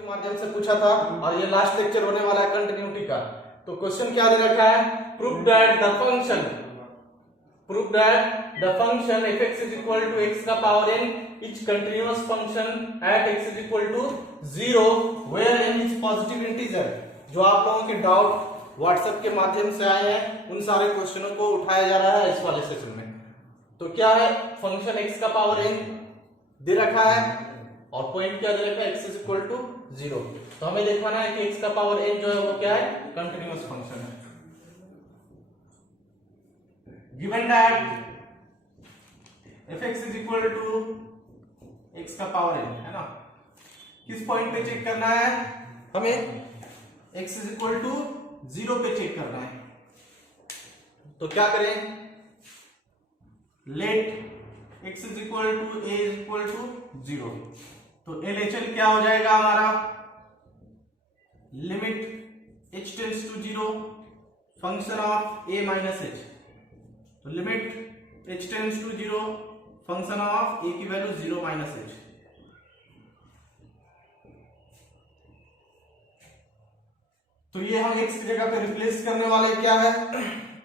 के माध्यम से पूछा था और ये लास्ट लेक्चर होने वाला है कंटिन्यूटी का। तो क्वेश्चन क्या दे रखा है, prove that the function fx is equal to x का power n is continuous function at x is equal to 0 where n is positive integer. जो आप लोगों के डाउट व्हाट्सएप के माध्यम से आए हैं उन सारे क्वेश्चनों को उठाया जा रहा है इस वाले सेशन में। तो क्या है, फंक्शन x का पावर n दे रखा है और पॉइंट क्या दे रखा है, x is equal to 0। तो हमें दिखाना है कि x का पावर n जो है वो क्या है, कंटिन्यूअस फंक्शन है। Given that fx is equal to x का पावर n है ना, किस पॉइंट पे चेक करना है हमें, x is equal to 0 पे चेक करना है। तो क्या करें, late x is equal to a is equal to 0। तो LHL क्या हो जाएगा हमारा, limit h tends to 0 function of a minus h। तो limit h tends to 0 function of a की वैल्यू 0 माइनस h। तो ये हम x की जगह पे रिप्लेस करने वाले क्या है,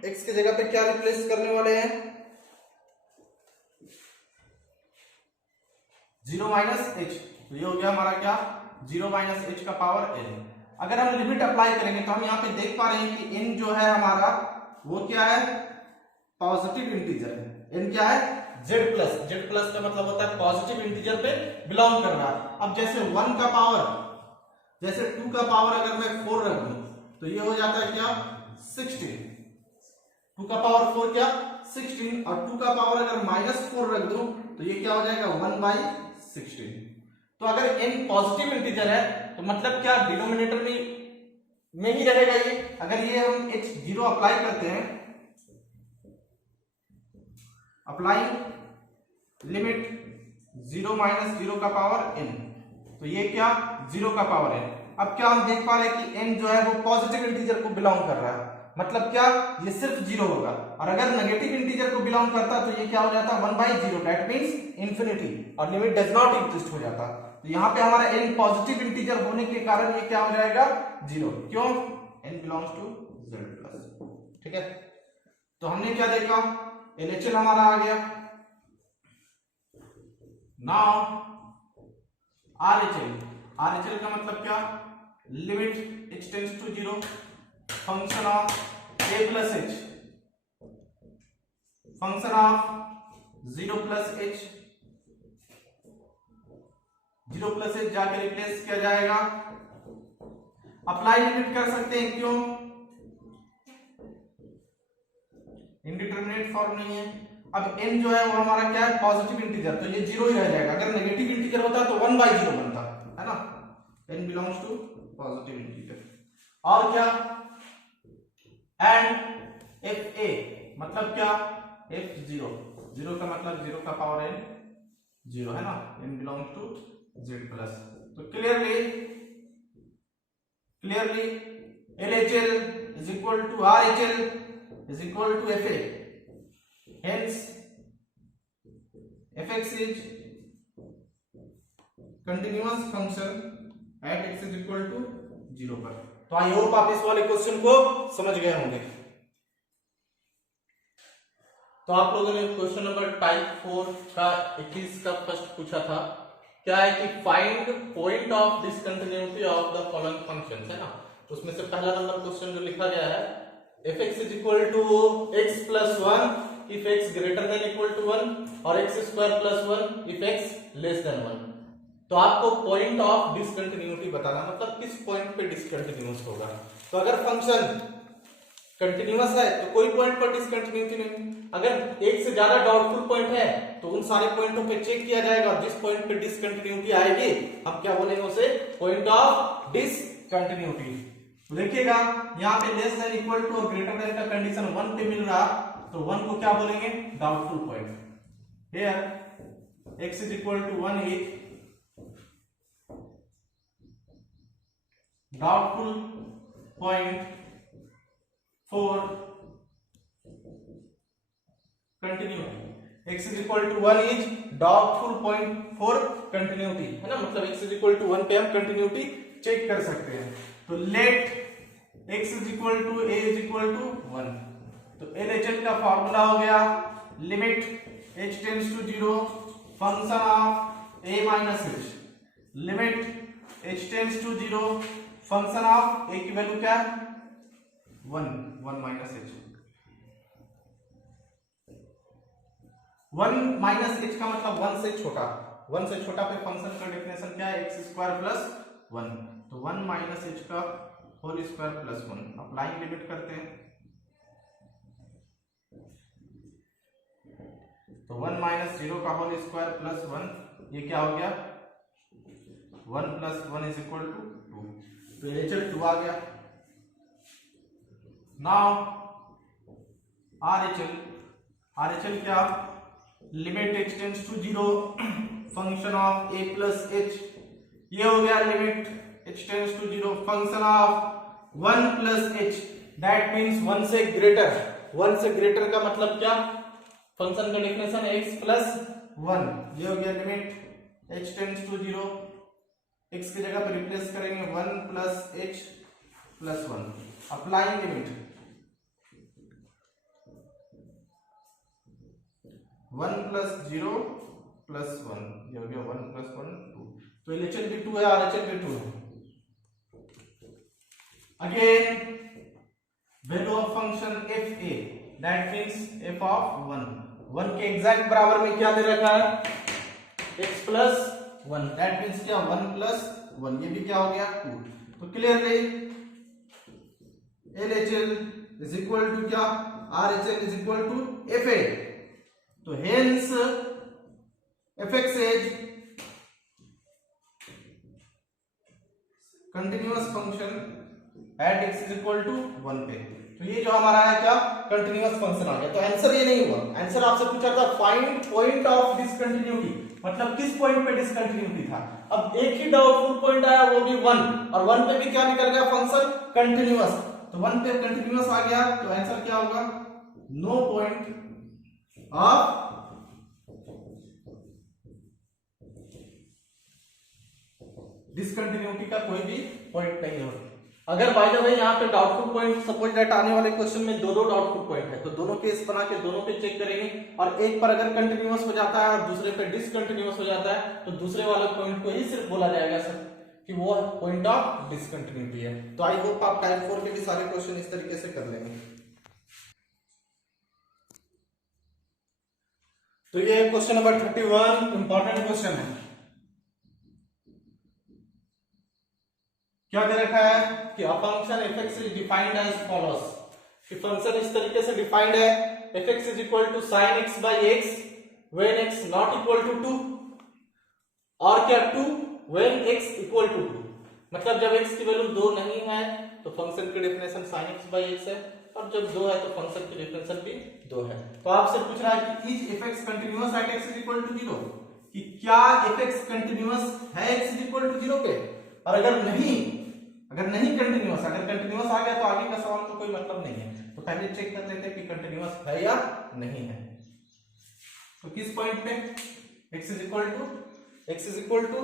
x की जगह पे क्या रिप्लेस करने वाले हैं, 0 माइनस h। तो ये हो गया हमारा क्या, 0 माइनस h का पावर n। अगर हम लिमिट अप्लाई करेंगे तो हम यहाँ पे देख पा रहे हैं कि n जो है हमारा वो क्या है, पॉजिटिव इंटीजर है। n क्या है, z प्लस का मतलब होता है पॉजिटिव इंटीजर पे बिलोंग कर रहा है। अब जैसे 1 का पावर, जैसे 2 का पावर अगर मैं 4 रख दूं तो ये हो जाता है क्या, 16। 2 का पावर 4 क्या, 16, और 2 का पावर अगर -4 रख दूं तो ये क्या हो जाएगा, 1/16। तो अगर n पॉजिटिव इंटीजर है तो मतलब क्या, डिनोमिनेटर में ही रहेगा ये। अगर ये हम h0 अप्लाई करते हैं, अप्लाई लिमिट 0 माइनस 0 का पावर n, तो ये क्या, 0 का पावर n। अब क्या हम देख पा रहे हैं कि n जो है वो पॉजिटिव इंटीजर को बिलोंग कर रहा है, मतलब क्या, ये सिर्फ 0 होगा। और अगर नेगेटिव इंटीजर को बिलोंग करता तो ये क्या हो जाता, 1/0, दैट मींस इंफिनिटी, और लिमिट डज नॉट एग्जिस्ट हो जाता। तो यहाँ पे हमारा n पॉजिटिव इंटीजर होने के कारण ये क्या हो जाएगा, 0। क्यों, n belongs to z plus. ठीक है, तो हमने क्या देखा, LHL हमारा आ गया। नाउ RHL का मतलब क्या, limit h tends to 0 function of a plus h, function of 0 plus h जाके रिप्लेस किया जाएगा। अप्लाई लिमिट कर सकते हैं, क्यों, इंडिटरमिनेट फॉर्म नहीं है। अब n जो है वो हमारा क्या है, पॉजिटिव इंटीजर, तो ये 0 ही रह जाएगा। अगर नेगेटिव इंटीजर होता तो 1/0 बनता है ना, n belongs to positive integer. और क्या, एंड fa मतलब क्या, f0, 0 का मतलब 0 का पावर n 0 है ना, n belongs to z plus. तो clearly LHL is equal to RHL is equal to FA, hence fx is continuous function at x is equal to 0 पर। तो आई होप आप इस वाले क्वेश्चन को समझ गए होंगे। तो आप लोगों ने क्वेश्चन नंबर टाइप 4 का 21 का फर्स्ट पूछा था, क्या है कि find point of discontinuity of the following functions, है ना। उसमें से पहला नंबर क्वेश्चन जो लिखा गया है, fx is equal to x plus 1 if x greater than equal to 1 और x square plus 1 if x less than 1। तो आपको पॉइंट ऑफ डिसकंटिन्यूटी बताना, मतलब किस पॉइंट पे डिसकंटिन्यूअस होगा। तो अगर फंक्शन कंटिन्यूअस है तो कोई पॉइंट पर डिसकंटिन्यूटी नहीं। अगर एक से ज्यादा डाउटफुल पॉइंट है तो उन सारे पॉइंटों पे चेक किया जाएगा, और जिस पॉइंट पे डिसकंटिन्यूटी आएगी हम क्या बोलेंगे उसे, पॉइंट ऑफ डिसकंटिन्यूटी। तो देखिएगा यहाँ पे लेस देन इक्वल टू और ग्रेटर देन का कंडीशन 1 पे मिल रहा, तो 1 को क्या बोलेंगे, doubtful point. Here x is equal to 1 is doubtful point for continuity. x is equal to 1 is doubtful point for continuity, है ना, मतलब x इज इक्वल टू 1 पे हम कंटिन्यूटी चेक कर सकते हैं। तो let x is equal to a is equal to 1, तो LHS का फॉर्मूला हो गया limit h tends to 0 function of a minus h, limit h tends to 0 function of a की वैल्यू क्या है 1 माइनस h। 1 माइनस h का मतलब 1 से छोटा, 1 से छोटा पे फंक्शन का डेफिनेशन क्या है x स्क्वायर प्लस 1, तो 1 माइनस h का whole square plus 1। Applying limit करते हैं, तो 1 माइनस 0 का होल स्क्वायर प्लस 1, ये क्या हो गया 1 प्लस 1 इज इक्वल टू 2, तो LHS 2 आ गया। नाउ RHL क्या, limit x tends to 0 function of a plus h, ये हो गया limit h tends to 0 function of 1 plus h, that means 1 से ग्रेटर। 1 से ग्रेटर का मतलब क्या, फंक्शन का डेफिनेशन x प्लस 1, ये हो गया limit h tends to 0, x की जगह पर रिप्लेस करेंगे 1 plus h plus 1, applying limit 1 plus 0 plus 1, ये हो गया 1 प्लस 1 2, तो LHS भी 2 है, RHS भी 2 है। Again value of function fa, that means f of 1 के एग्जैक्ट बराबर में क्या दे रखा है x प्लस 1, दैट मींस क्या 1 प्लस 1, ये भी क्या हो गया 2, तो clearly LHL is equal to क्या RHL is equal to fa, तो hence fx is continuous function at x is equal to 1 पे, तो ये जो हमारा है क्या कंटिन्यूअस फंक्शन आ गया। तो आंसर ये नहीं हुआ, आंसर आपसे पूछा था फाइंड पॉइंट ऑफ डिसकंटिन्यूटी, मतलब किस पॉइंट पे डिसकंटिन्यूटी था। अब एक ही डाउटफुल पॉइंट आया, वो भी 1, और 1 पे भी क्या निकल गया फंक्शन कंटिन्यूअस, तो 1 पे कंटिन्यूअस आ गया, तो आंसर क्या होगा नो पॉइंट ऑफ डिसकंटिन्यूटी का कोई भी पॉइंट नहीं होता। अगर बाय द वे यहाँ पे डाउटफुल पॉइंट सपोज दैट आने वाले क्वेश्चन में दो डाउटफुल पॉइंट है, तो दोनों केस बना के दोनों पे चेक करेंगे, और एक पर अगर कंटिन्यूअस हो जाता है और दूसरे पे डिसकंटिन्यूअस हो जाता है, तो दूसरे वाले पॉइंट को ही सिर्फ बोला जाएगा सर कि वो पॉइंट ऑफ डिसकंटिन्यूटी है। तो आई होप आप टाइप 4 के भी सारे क्वेश्चन इस तरीके से कर लेंगे। तो ये क्वेश्चन नंबर 31 इंपॉर्टेंट क्वेश्चन है। क्या दे रखा है कि a function fx is defined as follows, कि फंक्शन इस तरीके से डिफाइंड है fx is equal to sin x by x when x not equal to 2, और क्या 2 when x इक्वल टू 2, मतलब जब x की वैल्यू 2 नहीं है तो फंक्शन की definition sin x by x है, और जब 2 है तो फंक्शन की डेफिनेशन भी 2 है। तो आपसे पूछ रहा है कि is fx continuous at x is equal to 0, कि क्या fx कंटीन्यूअस है x इज इक्वल टू 0 पे, और अगर नहीं कंटीन्यूअस, अगर कंटीन्यूअस आ गया तो आगे का सवाल तो कोई मतलब नहीं है। तो पहले चेक कर लेते हैं कि कंटीन्यूअस है या नहीं है। तो किस पॉइंट पे x is equal to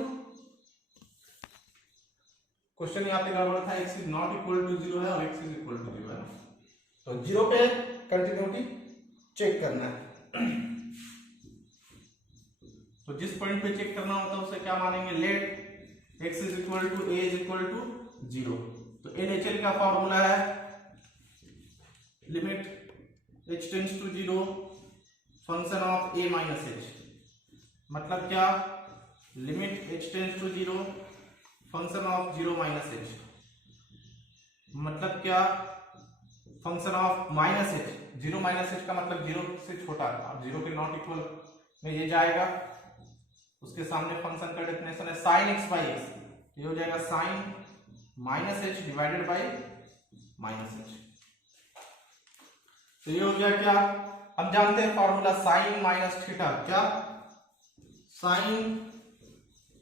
question यहाँ पे गड़बड़ था, x is not equal to 0 है और x इज इक्वल टू 0 है, तो 0 पे कंटिन्यूटी चेक करना है। तो जिस पॉइंट पे चेक करना होता है उसे क्या मानेंगे, let x is equal to a is equal to 0, तो LHL का फॉर्मूला है limit h tends to 0 function of a minus h, मतलब क्या limit h tends to 0 function of 0 minus h, मतलब क्या function of minus h, 0 minus h का मतलब 0 से छोटा, अब 0 के नॉट इक्वल में ये जाएगा, उसके सामने फंक्शन का डेफिनेशन है sin x by x, ये हो जाएगा sin minus h divided by minus h, तो ये हो गया क्या, हम जानते हैं फॉर्मूला sin माइनस थीटा, क्या sin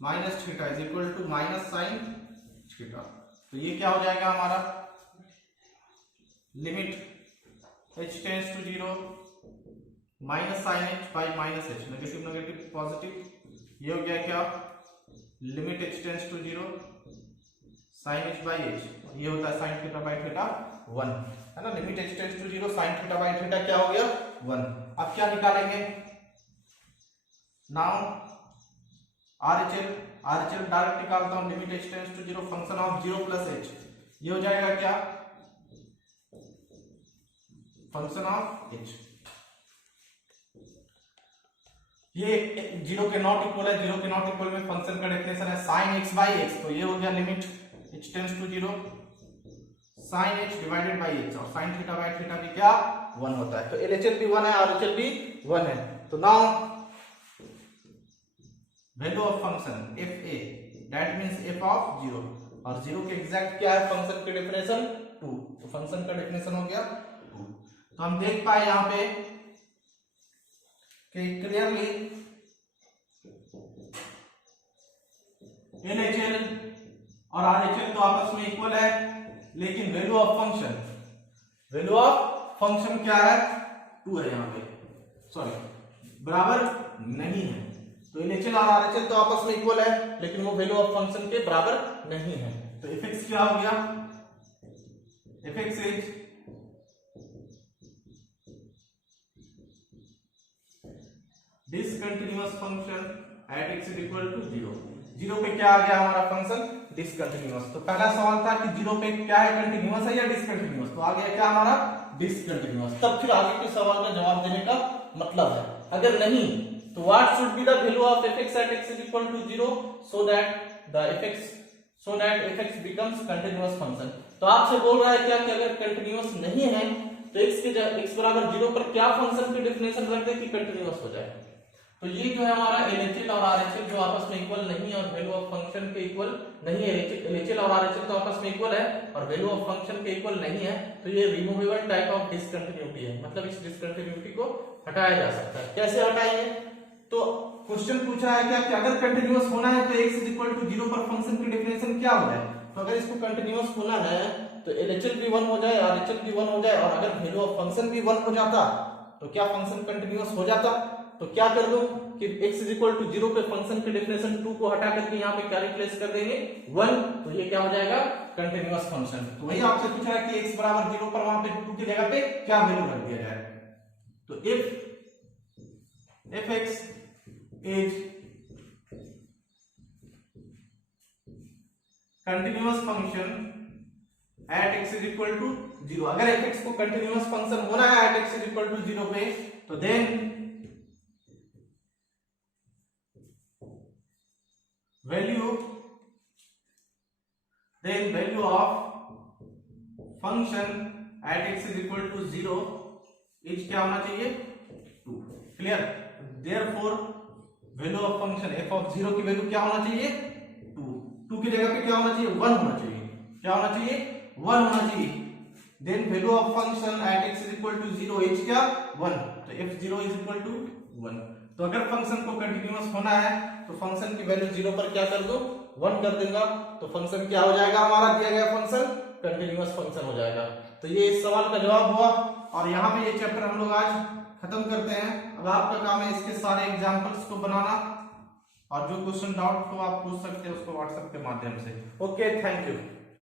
minus theta is equal to minus sine theta, तो ये क्या हो जाएगा हमारा limit h tends to 0 minus sine h by minus h, negative positive, ये हो गया क्या limit h tends to 0 sine h by h, ये होता है साइन थीटा बाई थीटा 1, है ना। Limit h tends to 0, sine theta by theta क्या हो गया 1। अब क्या निकालेंगे, नाउ RHL डायरेक्ट निकालता हूं, limit h tends to 0 function of 0 plus h, ये हो जाएगा क्या फंक्शन ऑफ h। ये 0 के नॉट इक्वल है, 0 के नॉट इक्वल में फंक्शन का डेफिनेशन है साइन x बाई x, तो ये हो गया limit h tends to 0 sine h divided by h, और साइन थीटा बाई थीटा भी क्या 1 होता है। तो LHL भी 1 है, RHL भी 1 है। तो now value of function fa that means f of 0, और 0 के एग्जैक्ट क्या है फंक्शन की डेफिनेशन 2, तो फंक्शन का डेफिनेशन हो गया 2। तो हम देख पाए यहां पे कि क्लियरली LHL और RHL तो आपस में इक्वल है, लेकिन वैल्यू ऑफ फंक्शन क्या है 2 है, यहां पे सॉरी बराबर नहीं है। तो LHL और RHL तो आपस में इक्वल है, लेकिन वो वैल्यू ऑफ फंक्शन के बराबर नहीं है। तो fx क्या हो गया, fx is discontinuous function at x is equal to 0। 0 पे क्या आ गया हमारा फंक्शन डिसकंटिन्यूअस। तो पहला सवाल था कि 0 पे क्या है, कंटिन्यूअस है या डिसकंटिन्यूअस, तो आ गया क्या हमारा डिसकंटिन्यूअस। तब फिर आगे के सवाल का जवाब देने का मतलब है, अगर नहीं तो what should be the value of fx at x is equal to 0 so that fx becomes continuous function. तो आपसे बोल रहा है क्या कि अगर कंटिन्यूअस नहीं है तो x बराबर 0 पर क्या फंक्शन की डेफिनेशन रख दे कि कंटिन्यूअस हो जाए। तो ये जो है हमारा LHL और RHL जो आपस में इक्वल नहीं है और वैल्यू ऑफ फंक्शन के इक्वल नहीं है, LHL और RHL तो आपस में इक्वल है और वैल्यू ऑफ फंक्शन के इक्वल नहीं है, तो ये रिमूवेबल टाइप ऑफ डिसकंटिन्यूटी है, मतलब इस डिसकंटिन्यूटी को हटाया जा सकता है। कैसे हटाएंगे, तो क्वेश्चन पूछा है क्या कि अगर कंटिन्यूअस होना है तो x इज इक्वल टू 0 पर फंक्शन की डेफिनेशन क्या हो जाए। तो अगर इसको कंटिन्यूअस होना है तो LHL भी 1 हो जाए, RHL भी 1 हो जाए, और अगर वैल्यू ऑफ फंक्शन भी 1 हो जाता तो क्या फंक्शन कंटिन्यूअस हो जाता। तो क्या कर दूं कि x इज इक्वल टू 0 पे फंक्शन की डेफिनेशन 2 को हटा करके यहाँ पे क्या रिप्लेस कर देंगे 1, तो ये क्या हो जाएगा कंटिन्यूअस फंक्शन। तो वही आपसे पूछा है कि x बराबर 0 पर वहां पे 2 की जगह पे क्या वैल्यू रख दिया जाए। तो if fx is continuous function at x is equal to 0, अगर fx को कंटिन्यूअस फंक्शन होना है at x is equal to 0 पे, तो then value of function at x is equal to 0 is क्या होना चाहिए 2। Clear, therefore value of function f of 0 की वैल्यू क्या होना चाहिए 2 की जगह पे क्या होना चाहिए 1 होना चाहिए, क्या होना चाहिए 1 होना चाहिए। Then value of function at x is equal to 0 is क्या 1, तो f0 इज इक्वल टू 1। तो अगर फंक्शन को कंटिन्यूअस होना है तो फंक्शन की वैल्यू 0 पर क्या कर दो 1 कर देगा, तो फंक्शन क्या हो जाएगा हमारा दिया गया फंक्शन कंटिन्यूअस फंक्शन हो जाएगा। तो ये इस सवाल का जवाब हुआ, और यहाँ पे ये चैप्टर हम लोग आज खत्म करते हैं। अब आपका काम है इसके सारे एग्जांपल्स को बनाना, और जो क्वेश्चन डाउट हो आप पूछ सकते हैं उसको व्हाट्सएप के माध्यम से। Okay, thank you.